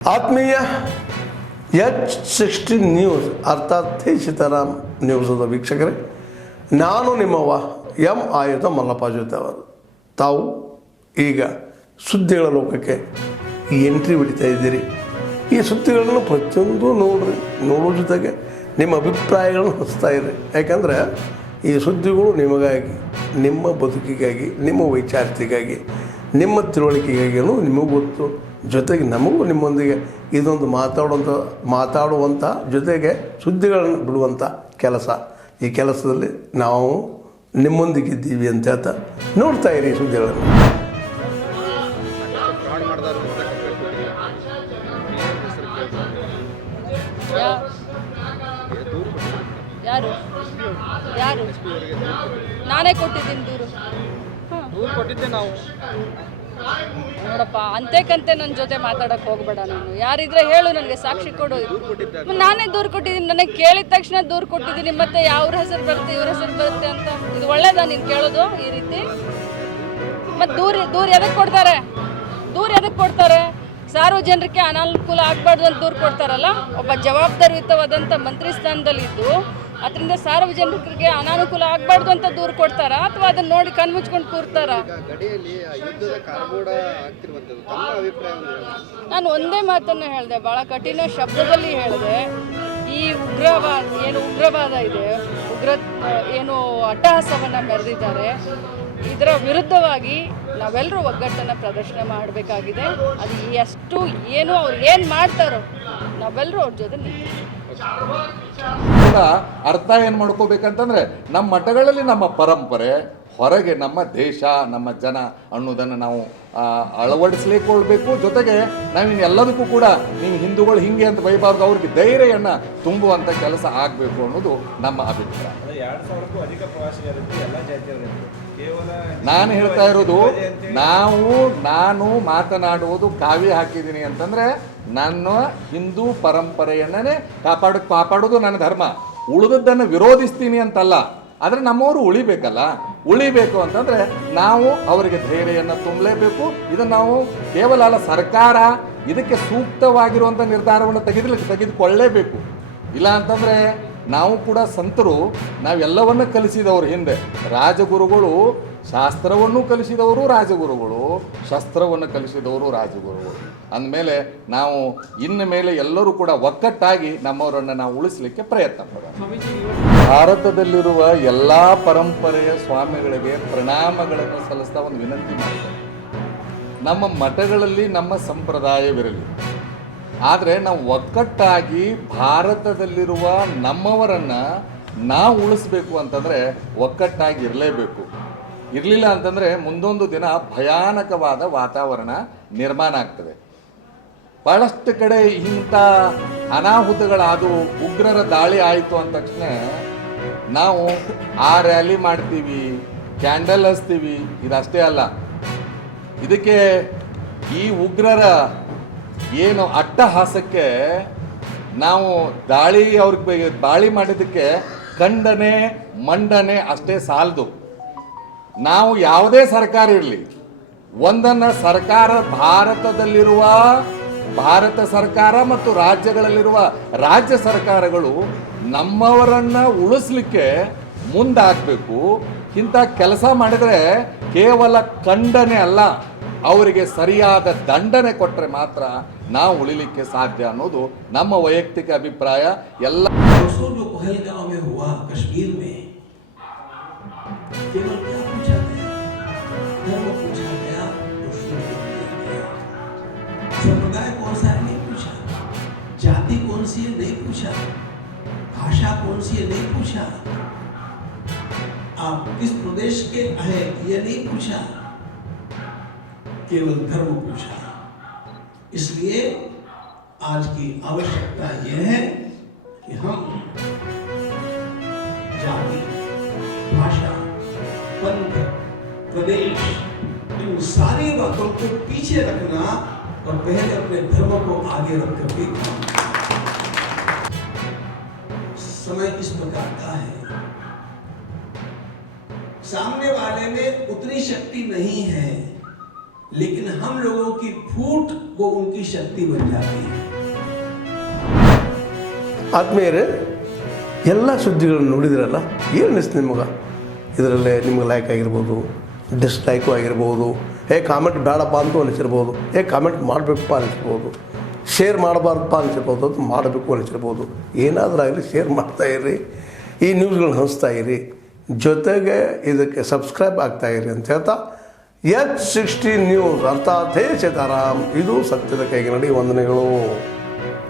ಆತ್ಮೀಯ H60 news ಅರ್ಥಾತ್ ಸೀತಾರಾಮ್ ನ್ಯೂಸದ ವೀಕ್ಷಕರೇ, ನಾನು ನಿಮ್ಮವ ಎಂ ಆಯುಧ ಮಲ್ಲಪ್ಪ ಜೊತೆ ಅವರು. ತಾವು ಈಗ ಸುದ್ದಿಗಳ ಲೋಕಕ್ಕೆ ಎಂಟ್ರಿ ಹೊಡಿತಾ ಇದ್ದೀರಿ. ಈ ಸುದ್ದಿಗಳನ್ನು ಪ್ರತಿಯೊಂದು ನೋಡೋ ಜೊತೆಗೆ ನಿಮ್ಮ ಅಭಿಪ್ರಾಯಗಳನ್ನು ಹಂಚ್ತಾ ಇರಿ. ಯಾಕಂದರೆ ಈ ಸುದ್ದಿಗಳು ನಿಮಗಾಗಿ, ನಿಮ್ಮ ಬದುಕಿಗಾಗಿ, ನಿಮ್ಮ ವೈಚಾರಿಕೆಗಾಗಿ, ನಿಮ್ಮ ತಿಳುವಳಿಕೆಗಾಗಿಯೂ ನಿಮಗೂ ಗೊತ್ತು. ಜೊತೆಗೆ ನಮಗೂ ನಿಮ್ಮೊಂದಿಗೆ ಇದೊಂದು ಮಾತಾಡುವಂಥ ಜೊತೆಗೆ ಸುದ್ದಿಗಳನ್ನು ಬಿಡುವಂಥ ಕೆಲಸ. ಈ ಕೆಲಸದಲ್ಲಿ ನಾವು ನಿಮ್ಮೊಂದಿಗಿದ್ದೀವಿ ಅಂತ ಹೇಳ್ತಾ ನೋಡ್ತಾ ಇರಿ ಸುದ್ದಿಗಳನ್ನು. ಯಾರು ಯಾರು ನಾನೇ ಕೊಟ್ಟಿದ್ದೀನಿ ದೂರು ಕೊಟ್ಟಿದ್ದೆ ನಾವು. ನೋಡಪ್ಪ, ಅಂತೆಕಂತೆ ನನ್ನ ಜೊತೆ ಮಾತಾಡಕ್ಕೆ ಹೋಗ್ಬೇಡ. ನಾನು ಯಾರಿದ್ರೆ ಹೇಳು, ನನಗೆ ಸಾಕ್ಷಿ ಕೊಡು. ನಾನೇ ದೂರು ಕೊಟ್ಟಿದ್ದೀನಿ. ನನಗೆ ಕೇಳಿದ ತಕ್ಷಣ ದೂರು ಕೊಟ್ಟಿದ್ದೀನಿ. ಮತ್ತೆ ಯಾವ್ರ ಹೆಸರು ಬರುತ್ತೆ, ಇವ್ರ ಹೆಸರು ಬರುತ್ತೆ ಅಂತ ಇದು ಒಳ್ಳೇದಾ ನೀನು ಕೇಳೋದು ಈ ರೀತಿ? ಮತ್ತು ದೂರ ಎದಕ್ಕೆ ಕೊಡ್ತಾರೆ? ಸಾರ್ವಜನಿಕರಿಗೆ ಅನಾನುಕೂಲ ಆಗಬಾರ್ದು ಅಂತ ದೂರು ಕೊಡ್ತಾರಲ್ಲ. ಒಬ್ಬ ಜವಾಬ್ದಾರಿಯುತವಾದಂಥ ಮಂತ್ರಿ ಸ್ಥಾನದಲ್ಲಿದ್ದು ಅದರಿಂದ ಸಾರ್ವಜನಿಕರಿಗೆ ಅನಾನುಕೂಲ ಆಗಬಾರ್ದು ಅಂತ ದೂರು ಕೊಡ್ತಾರಾ, ಅಥವಾ ಅದನ್ನ ನೋಡಿ ಕಣ್ಮುಚ್ಕೊಂಡು ಕೂರ್ತಾರ? ನಾನು ಒಂದೇ ಮಾತನ್ನು ಹೇಳಿದೆ, ಭಾಳ ಕಠಿಣ ಶಬ್ದದಲ್ಲಿ ಹೇಳಿದೆ. ಈ ಉಗ್ರವಾದ ಇದೆ, ಏನು ಅಟ್ಟಹಾಸವನ್ನು ಮೆರೆದಿದ್ದಾರೆ, ಇದರ ವಿರುದ್ಧವಾಗಿ ನಾವೆಲ್ಲರೂ ಒಗ್ಗಟ್ಟನ್ನು ಪ್ರದರ್ಶನ ಮಾಡಬೇಕಾಗಿದೆ. ಅದು ಅವ್ರು ಏನು ಮಾಡ್ತಾರೋ ನಾವೆಲ್ಲರೂ ಅವ್ರ ಜೊತೆ ಅರ್ಥ ಏನು ಮಾಡ್ಕೋಬೇಕಂತಂದ್ರೆ, ನಮ್ಮ ಮಠಗಳಲ್ಲಿ ನಮ್ಮ ಪರಂಪರೆ, ಹೊರಗೆ ನಮ್ಮ ದೇಶ, ನಮ್ಮ ಜನ ಅನ್ನೋದನ್ನು ನಾವು ಅಳವಡಿಸ್ಲಿಕೊಳ್ಬೇಕು. ಜೊತೆಗೆ ನಾವಿನ್ನು ಎಲ್ಲದಕ್ಕೂ ಕೂಡ ನೀವು ಹಿಂದೂಗಳು ಹಿಂಗೆ ಅಂತ ಬೈಬಾರ್ದು, ಅವ್ರಿಗೆ ಧೈರ್ಯವನ್ನು ತುಂಬುವಂಥ ಕೆಲಸ ಆಗಬೇಕು ಅನ್ನೋದು ನಮ್ಮ ಅಭಿಪ್ರಾಯ. ನಾನು ಹೇಳ್ತಾ ಇರೋದು, ನಾನು ಮಾತನಾಡುವುದು ಕಾವ್ಯ ಹಾಕಿದ್ದೀನಿ ಅಂತಂದರೆ ನನ್ನ ಹಿಂದೂ ಪರಂಪರೆಯನ್ನೇ ಕಾಪಾಡೋದು ನನ್ನ ಧರ್ಮ. ಉಳಿದದ್ದನ್ನು ವಿರೋಧಿಸ್ತೀನಿ ಅಂತಲ್ಲ. ಆದರೆ ನಮ್ಮವರು ಉಳಿಬೇಕು ಅಂತಂದರೆ ನಾವು ಅವರಿಗೆ ಧೈರ್ಯವನ್ನು ತುಂಬಲೇಬೇಕು. ಇದನ್ನು ನಾವು ಕೇವಲ ಅಲ್ಲ, ಸರ್ಕಾರ ಇದಕ್ಕೆ ಸೂಕ್ತವಾಗಿರುವಂಥ ನಿರ್ಧಾರವನ್ನು ತೆಗೆದುಕೊಳ್ಳಲೇಬೇಕು. ಇಲ್ಲ ಅಂತಂದರೆ ನಾವು ಕೂಡ ಸಂತರು, ನಾವೆಲ್ಲವನ್ನು ಕಲಿಸಿದವರು. ಹಿಂದೆ ರಾಜಗುರುಗಳು ಶಾಸ್ತ್ರವನ್ನು ಕಲಿಸಿದವರು ರಾಜಗುರುಗಳು, ಶಸ್ತ್ರವನ್ನು ಕಲಿಸಿದವರು ರಾಜಗುರುಗಳು. ಅಂದಮೇಲೆ ನಾವು ಇನ್ನು ಮೇಲೆ ಎಲ್ಲರೂ ಕೂಡ ಒಕ್ಕಟ್ಟಾಗಿ ನಮ್ಮವರನ್ನು ನಾವು ಉಳಿಸಲಿಕ್ಕೆ ಪ್ರಯತ್ನ ಪಡೋಣ. ಭಾರತದಲ್ಲಿರುವ ಎಲ್ಲ ಪರಂಪರೆಯ ಸ್ವಾಮಿಗಳಿಗೆ ಪ್ರಣಾಮಗಳನ್ನು ಸಲ್ಲಿಸ್ತಾ ಒಂದು ವಿನಂತಿ ಮಾಡ್ತಾರೆ. ನಮ್ಮ ಮಠಗಳಲ್ಲಿ ನಮ್ಮ ಸಂಪ್ರದಾಯವಿರಲಿ, ಆದರೆ ನಾವು ಒಕ್ಕಟ್ಟಾಗಿ ಭಾರತದಲ್ಲಿರುವ ನಮ್ಮವರನ್ನು ನಾವು ಉಳಿಸ್ಬೇಕು ಅಂತಂದರೆ ಒಕ್ಕಟ್ಟಾಗಿ ಇರಲೇಬೇಕು. ಇರಲಿಲ್ಲ ಅಂತಂದರೆ ಮುಂದೊಂದು ದಿನ ಭಯಾನಕವಾದ ವಾತಾವರಣ ನಿರ್ಮಾಣ ಆಗ್ತದೆ. ಭಾಳಷ್ಟು ಕಡೆ ಇಂಥ ಅನಾಹುತಗಳಾದವು. ಉಗ್ರರ ದಾಳಿ ಆಯಿತು ಅಂದ ತಕ್ಷಣ ನಾವು ರ್ಯಾಲಿ ಮಾಡ್ತೀವಿ, ಕ್ಯಾಂಡಲ್ ಹಚ್ತೀವಿ. ಇದಷ್ಟೇ ಅಲ್ಲ, ಇದಕ್ಕೆ ಈ ಉಗ್ರರ ಏನು ಅಟ್ಟಹಾಸಕ್ಕೆ ನಾವು ಅವ್ರಿಗೆ ದಾಳಿ ಮಾಡಿದ್ದಕ್ಕೆ ಖಂಡನೆ ಮಂಡನೆ ಅಷ್ಟೇ ಸಾಲದು. ನಾವು ಯಾವುದೇ ಸರ್ಕಾರ ಇರಲಿ, ಒಂದನ್ನು ಸರ್ಕಾರ ಭಾರತದಲ್ಲಿರುವ ಭಾರತ ಸರ್ಕಾರ ಮತ್ತು ರಾಜ್ಯಗಳಲ್ಲಿರುವ ರಾಜ್ಯ ಸರ್ಕಾರಗಳು ನಮ್ಮವರನ್ನು ಉಳಿಸ್ಲಿಕ್ಕೆ ಮುಂದಾಗಬೇಕು. ಇಂಥ ಕೆಲಸ ಮಾಡಿದರೆ ಕೇವಲ ಖಂಡನೆ ಅಲ್ಲ, ಅವರಿಗೆ ಸರಿಯಾದ ದಂಡನೆ ಕೊಟ್ಟರೆ ಮಾತ್ರ ನಾವು ಉಳಿಲಿಕ್ಕೆ ಸಾಧ್ಯ ಅನ್ನೋದು ನಮ್ಮ ವೈಯಕ್ತಿಕ ಅಭಿಪ್ರಾಯ. ಎಲ್ಲ संप्रदाय कौन सा है नहीं पूछा, जाति कौन सी है नहीं पूछा, भाषा कौन सी है नहीं पूछा, आप किस प्रदेश के हैं ये नहीं पूछा, केवल धर्म पूछा. इसलिए आज की आवश्यकता यह है कि हम जाति, भाषा, पंथ, प्रदेश, इन सारी बातों को पीछे रखना और पहले अपने धर्म को आगे रखकर के समय इस प्रकार का है. सामने वाले में उतनी शक्ति नहीं है लेकिन हम लोगों की फूट वो उनकी शक्ति बन जाती है। ಆತ್ಮೀಯರೇ, ಎಲ್ಲ ಸುದ್ದಿಗಳನ್ನು ನೋಡಿದ್ರಲ್ಲ, ಏನು ಅನಿಸ್ತು ನಿಮಗೆ? ಇದರಲ್ಲೇ ನಿಮ್ಗೆ ಲೈಕ್ ಆಗಿರ್ಬೋದು, ಡಿಸ್ಲೈಕು ಆಗಿರ್ಬೋದು, ಕಾಮೆಂಟ್ ಬೇಡಪ್ಪ ಅಂತೂ ಅನಿಸಿರ್ಬೋದು, ಕಾಮೆಂಟ್ ಮಾಡಬೇಕಪ್ಪ ಅನಿಸಿರ್ಬೋದು, ಶೇರ್ ಮಾಡಬಾರ್ದಪ್ಪ ಅನಿಸಿರ್ಬೋದು, ಅದು ಮಾಡಬೇಕು ಅನಿಸಿರ್ಬೋದು. ಏನಾದರೂ ಆಗಲಿ ಶೇರ್ ಮಾಡ್ತಾಯಿರಿ, ಈ ನ್ಯೂಸ್ಗಳನ್ನ ಹಂಚ್ತಾ ಇರಿ, ಜೊತೆಗೆ ಇದಕ್ಕೆ ಸಬ್ಸ್ಕ್ರೈಬ್ ಆಗ್ತಾಯಿರಿ ಅಂತ ಹೇಳ್ತಾ H16 ನ್ಯೂಸ್ ಅರ್ಥಾತ್ ಹೇ ಸೀತಾರಾಮ್, ಇದು ಸತ್ಯದ ಕೈಗೆ ನಡಿ. ವಂದನೆಗಳು.